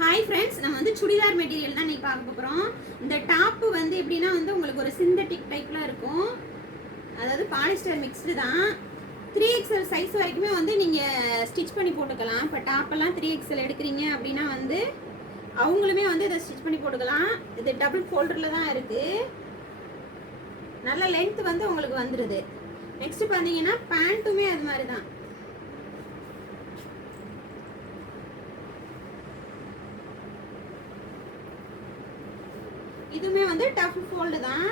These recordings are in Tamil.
ஹாய் ஃப்ரெண்ட்ஸ், நம்ம வந்து சுடிதார் மெட்டீரியல் தான் இன்னைக்கு பார்க்க போகிறோம். இந்த டாப்பு வந்து எப்படின்னா வந்து உங்களுக்கு ஒரு சிந்தட்டிக் டைப்பில் இருக்கும். அதாவது பாலிஸ்டர் மிக்ஸ்டு தான். 3XL சைஸ் வரைக்குமே வந்து நீங்கள் ஸ்டிச் பண்ணி போட்டுக்கலாம். இப்போ டாப்பெல்லாம் 3XL எடுக்கிறீங்க அப்படின்னா வந்து அவங்களுமே வந்து இதை ஸ்டிச் பண்ணி போட்டுக்கலாம். இது டபுள் ஃபோல்டரில் தான் இருக்குது. நல்ல லென்த் வந்து உங்களுக்கு வந்துடுது. நெக்ஸ்ட் பார்த்தீங்கன்னா பேண்ட்டுமே அது மாதிரி தான். இதுமே வந்து டஃப் ஃபோல்டு தான்.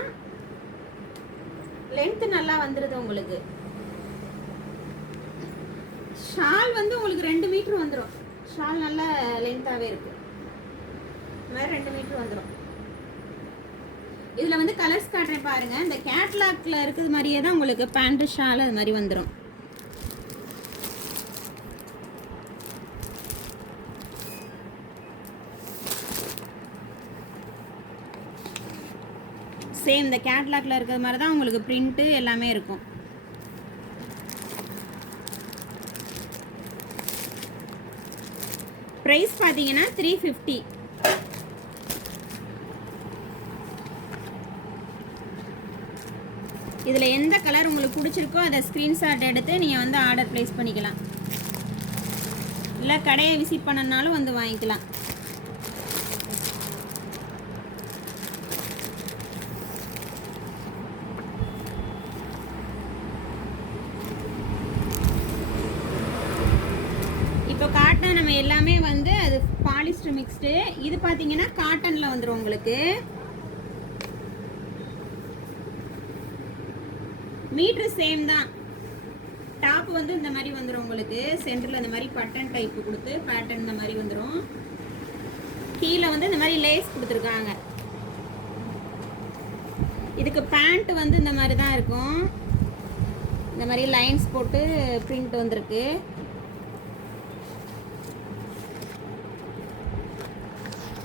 லென்த் நல்லா வந்துருது உங்களுக்கு. ஷால் வந்து உங்களுக்கு 2 மீட்டர் வந்துடும். ஷால் நல்ல லென்த்தாகவே இருக்கு. இந்த மாதிரி 2 மீட்டர் வந்துடும். இதில் வந்து கலர்ஸ் காட்டுறேன் பாருங்க. இந்த கேட்லாக்ல இருக்கிறது மாதிரியே தான் உங்களுக்கு பேண்ட் ஷால் அது மாதிரி வந்துடும். சேம் இந்த கேட்லாக்ல இருக்கிற மாதிரி தான் உங்களுக்கு பிரிண்ட்டு எல்லாமே இருக்கும். ப்ரைஸ் பார்த்தீங்கன்னா 350. இதில் எந்த கலர் உங்களுக்கு பிடிச்சிருக்கோ அதை ஸ்க்ரீன்ஷாட் எடுத்து நீங்கள் வந்து ஆர்டர் ப்ளேஸ் பண்ணிக்கலாம். இல்லை கடையை விசிட் பண்ணனாலும் வந்து வாங்கிக்கலாம். இப்போ காட்டன் நம்ம எல்லாமே வந்து அது பாலிஸ்டர் மிக்ஸ்டு. இது பார்த்தீங்கன்னா காட்டனில் வந்துடும் உங்களுக்கு. மீட்ரு சேம் தான். டாப் வந்து இந்த மாதிரி வந்துடும் உங்களுக்கு. சென்டரில் இந்த மாதிரி பட்டன் டைப்பு கொடுத்து பேட்டர்ன் இந்த மாதிரி வந்துடும். கீழே வந்து இந்த மாதிரி லேஸ் கொடுத்துருக்காங்க. இதுக்கு பேண்ட் வந்து இந்த மாதிரி தான் இருக்கும். இந்த மாதிரி லைன்ஸ் போட்டு பிரிண்ட் வந்திருக்கு.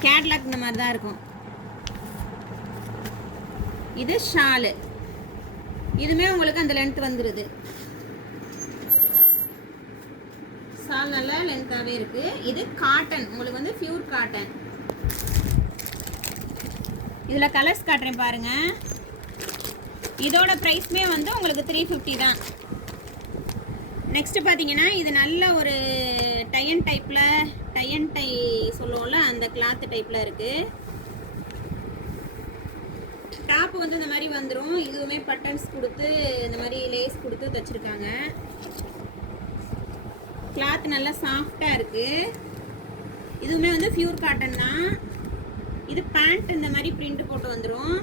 கேட்லாக் இந்த மாதிரி தான் இருக்கும். இது ஷாலு. இதுமே உங்களுக்கு அந்த லென்த் வந்துடுது. ஷால் நல்லா லென்த்தாகவே இருக்கு. இது காட்டன், உங்களுக்கு வந்து பியூர் காட்டன். இதில் கலர்ஸ் காட்டுறேன் பாருங்க. இதோட ப்ரைஸ்மே வந்து உங்களுக்கு 350 தான். நெக்ஸ்ட் பார்த்தீங்கன்னா இது நல்ல ஒரு டை சொல்லுவோம்ல, அந்த கிளாத் டைப்பில் இருக்குது. டாப் வந்து இந்த மாதிரி வந்துடும். இதுவுமே பட்டன்ஸ் கொடுத்து இந்த மாதிரி லேஸ் கொடுத்து தைச்சிருக்காங்க. கிளாத் நல்லா சாஃப்டாக இருக்குது. இதுவுமே வந்து பியூர் காட்டன் தான். இது பேண்ட் இந்த மாதிரி பிரிண்ட் போட்டு வந்துடும்.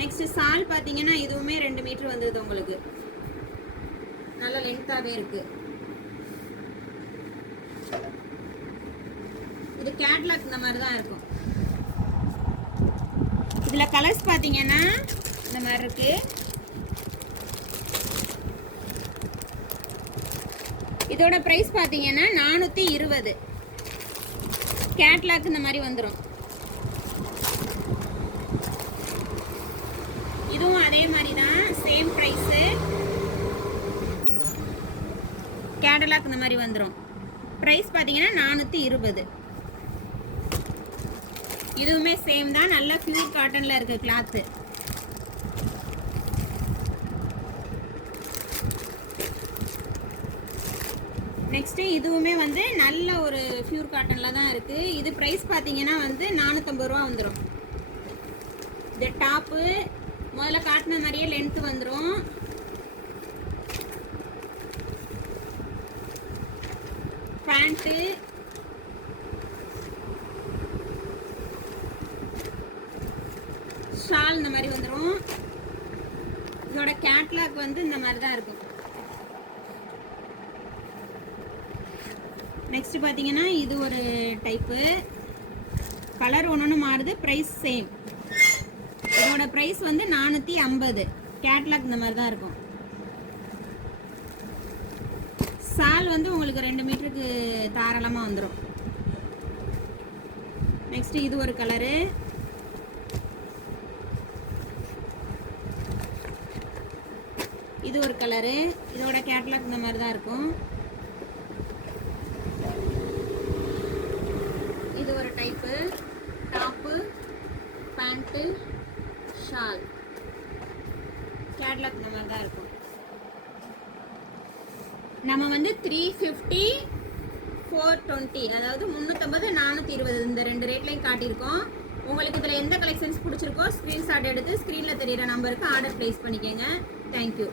நெக்ஸ்ட் சால் பார்த்தீங்கன்னா இதுவுமே 2 மீட்டர் வந்துடுது உங்களுக்கு. நல்ல லென்த்தாகவே இருக்குது. இது கேட்லாக் இந்த மாதிரி தான் இருக்கும். இதில் கலர்ஸ் பார்த்தீங்கன்னா இந்த மாதிரி இருக்கு. இதோட ப்ரைஸ் பார்த்தீங்கன்னா 420. கேட்லாக் இந்த மாதிரி வந்துடும். இதுவும் அதே மாதிரி தான், சேம் ப்ரைஸு. கேட்லாக் இந்த மாதிரி வந்துடும். ப்ரைஸ் பார்த்தீங்கன்னா 420. இதுவுமே சேம் தான். நல்ல பியூர் காட்டனில் இருக்க கிளாத்து. நெக்ஸ்ட்டு இதுவுமே வந்து நல்ல ஒரு பியூர் காட்டனில் தான் இருக்குது. இது ப்ரைஸ் பார்த்தீங்கன்னா வந்து 450 ரூபா வந்துடும். இந்த டாப்பு முதல்ல காட்டின மாதிரியே லென்த்து வந்துடும். பேண்ட்டு ஷால் இந்த மாதிரி வந்துடும். இதோட கேட்லாக் வந்து இந்த மாதிரி தான் இருக்கும். நெக்ஸ்ட் பார்த்தீங்கன்னா இது ஒரு டைப்பு. கலர் ஒன்று மாறுது. Price same. இதோட ப்ரைஸ் வந்து 450. கேட்லாக் இந்த மாதிரி தான் இருக்கும். சால் வந்து உங்களுக்கு 2 மீட்டருக்கு தாராளமாக வந்துடும். நெக்ஸ்ட் இது ஒரு கலரு. இது ஒரு கலரு. இதோட கேட்லாக் இந்த மாதிரி தான் இருக்கும். பட்டு ஷால் கேட்லாக் இந்த மாதிரி தான் இருக்கும். நம்ம வந்து 350 420 அதாவது 350 420 இந்த 2 ரேட்லையும் காட்டியிருக்கோம். உங்களுக்கு இதில் எந்த கலெக்ஷன்ஸ் பிடிச்சிருக்கோ ஸ்க்ரீன்ஷாட் எடுத்து ஸ்க்ரீனில் தெரியிற நம்பருக்கு ஆர்டர் ப்ளேஸ் பண்ணிக்கோங்க. தேங்க்யூ.